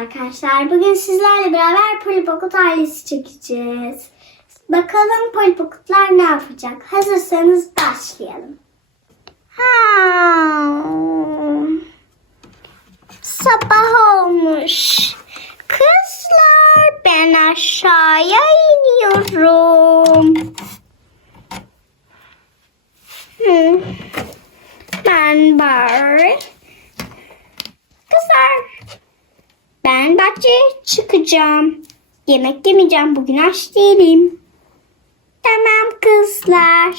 arkadaşlar. Bugün sizlerle beraber Polipokut ailesi çekeceğiz. Bakalım Polipokutlar ne yapacak? Hazırsanız başlayalım. Ha. Sabah olmuş. Kızlar ben aşağıya iniyorum. Hı. Ben bari Kızlar. Ben bahçeye çıkacağım. Yemek yemeyeceğim. Bugün aç değilim. Tamam kızlar.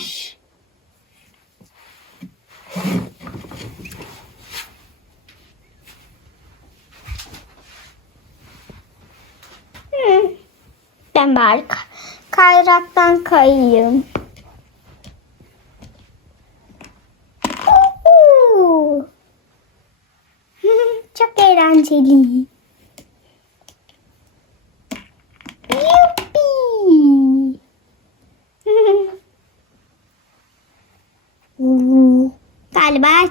Ben bari ka- kayraktan kayayım. Çok eğlenceli.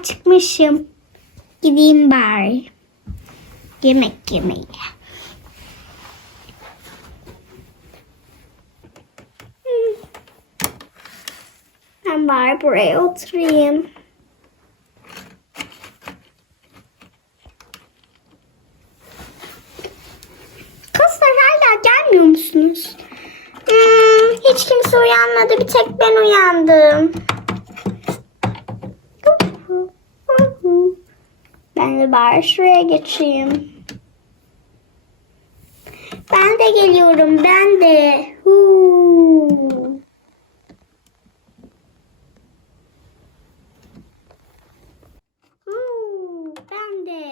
Galiba çıkmışım. Gideyim bari. Yemek yemeye. Ben bari buraya oturayım. Kızlar hala gelmiyor musunuz? Hmm, hiç kimse uyanmadı. Bir tek ben uyandım. Ben de bari şuraya geçeyim. Ben de geliyorum. Ben de. Ben de.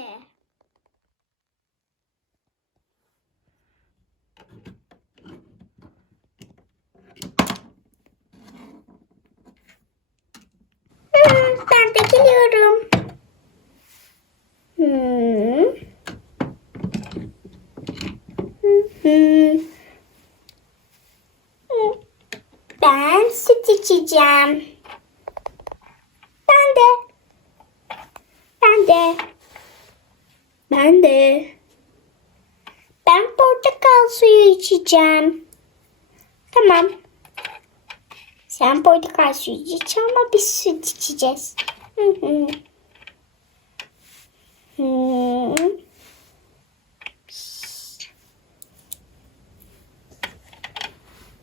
Ben de geliyorum. Hmm. Hmm. Hmm. Ben süt içeceğim. Ben de. Ben de. Ben de. Ben portakal suyu içeceğim. Tamam. Sen portakal suyu iç ama biz süt içeceğiz. Hı hı. Hı.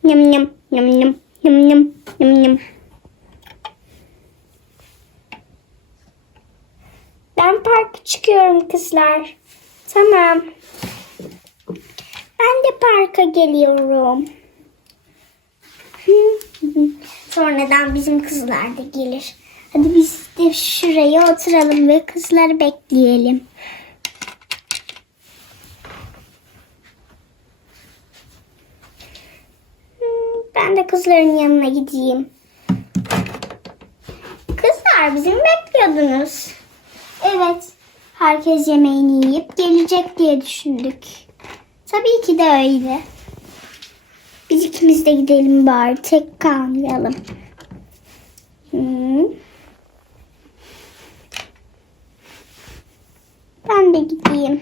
Yum yum yum yum yum yum yum yum. Ben parka çıkıyorum kızlar. Tamam. Ben de parka geliyorum. Sonradan bizim kızlar da gelir. Hadi biz de şuraya oturalım ve kızları bekleyelim. Hmm, Ben de kızların yanına gideyim. Kızlar bizi mi bekliyordunuz? Evet. Herkes yemeğini yiyip gelecek diye düşündük. Tabii ki de öyle. Biz ikimiz de gidelim bari. Tek kalmayalım. Hmm. Ben de gideyim.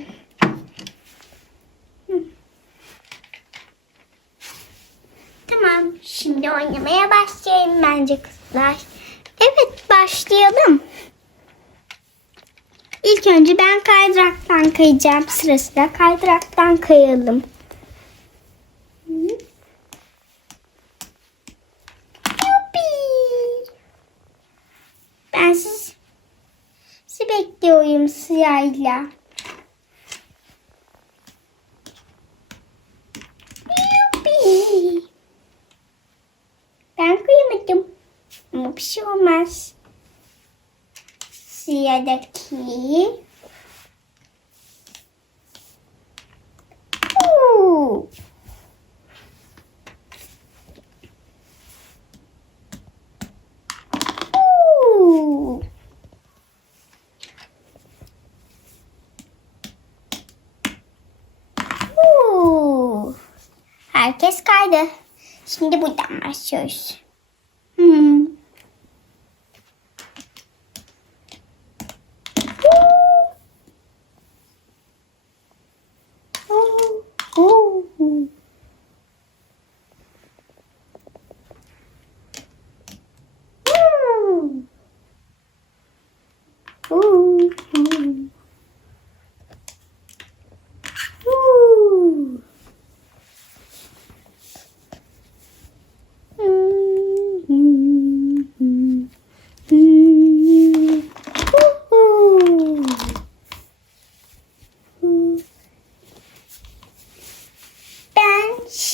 Tamam. Şimdi oynamaya başlayalım bence kızlar. Evet başlayalım. İlk önce ben kaydıraktan kayacağım. Sıra sıra kaydıraktan kayalım. Ben siz, sizi bekliyorum sırayla. plumas. Tira daqui. Uh! Uh! Uh! Herkes kaydı. Şimdi buradan başlıyoruz.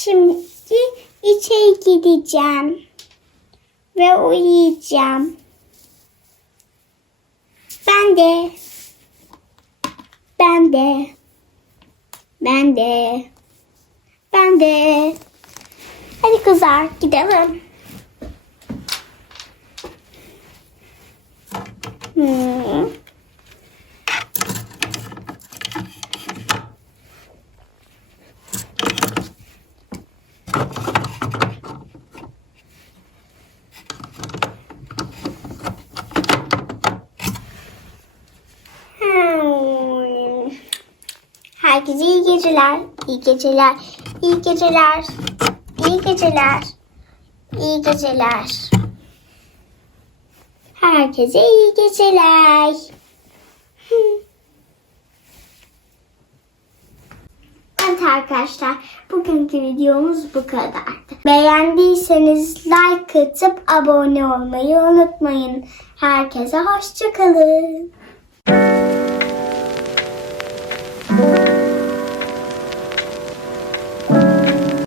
Eve gideceğim. Ve uyuyacağım. Ben de. Ben de. Ben de. Ben de. Hadi kızlar gidelim. Hmm. Herkese iyi geceler, iyi geceler, iyi geceler, iyi geceler, iyi geceler. Herkese iyi geceler. Evet arkadaşlar, bugünkü videomuz bu kadardı. Beğendiyseniz like atıp abone olmayı unutmayın. Herkese hoşçakalın.